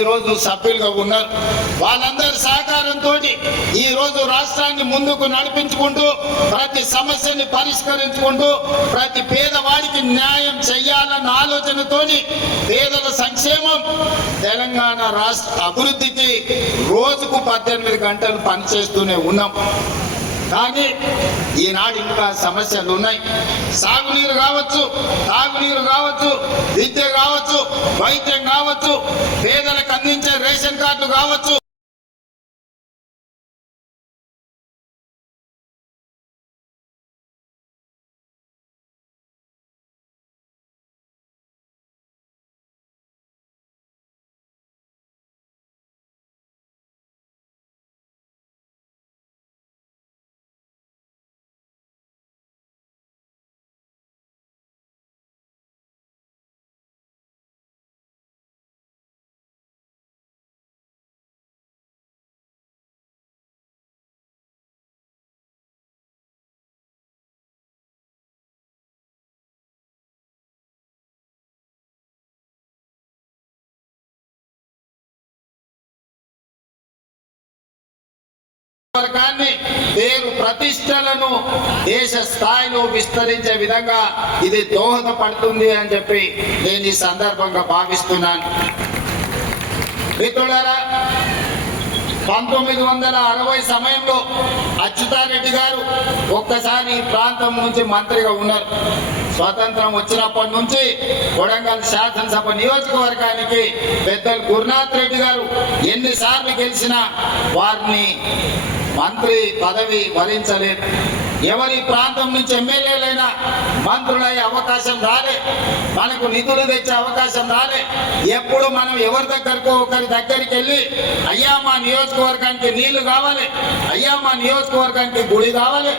ఈరోజు సభ్యులుగా ఉన్నారు. వాళ్ళందరి సహకారంతో ఈరోజు రాష్ట్రాన్ని ముందుకు నడిపించుకుంటూ ప్రతి సమస్యని పరిష్కరించుకుంటూ ప్రతి పేదవాడికి న్యాయం చెయ్యాలన్న ఆలోచనతోని పేదల సంక్షేమం తెలంగాణ రాష్ట్ర అభివృద్ధికి రోజుకు 18 గంటలు పనిచేస్తూనే ఉన్నాం. కానీ ఈనాడు ఇంకా సమస్యలు ఉన్నాయి. సాగునీరు కావచ్చు, తాగునీరు కావచ్చు, విద్య కావచ్చు, వైద్యం కావచ్చు, పేదలకు అందించే రేషన్ కార్డులు కావచ్చు, పేరు ప్రతిష్టలను దేశ స్థాయిలో విస్తరించే విధంగా ఇది దోహదపడుతుంది అని చెప్పి నేను ఈ సందర్భంగా భావిస్తున్నాను. మిత్రులారా, 1960 సమయంలో అచ్యుతారెడ్డి గారు ఒక్కసారి ఈ ప్రాంతం నుంచి మంత్రిగా ఉన్నారు. స్వాతంత్రం వచ్చినప్పటి నుంచి కొడంగల్ శాసనసభ నియోజకవర్గానికి పెద్దలు గురునాథ్ రెడ్డి గారు ఎన్నిసార్లు గెలిచినా వారిని మంత్రి పదవి వరించలేదు. ఎవరి ప్రాంతం నుంచి ఎమ్మెల్యేలైనా మంత్రులయ్యే అవకాశం రాలే, మనకు నిధులు తెచ్చే అవకాశం రాలే. ఎప్పుడు మనం ఎవరి దగ్గరకు ఒకరి దగ్గరికి వెళ్ళి అయ్యా మా నియోజకవర్గానికి నీళ్లు కావాలి, అయ్యా మా నియోజకవర్గానికి గుడి కావాలి,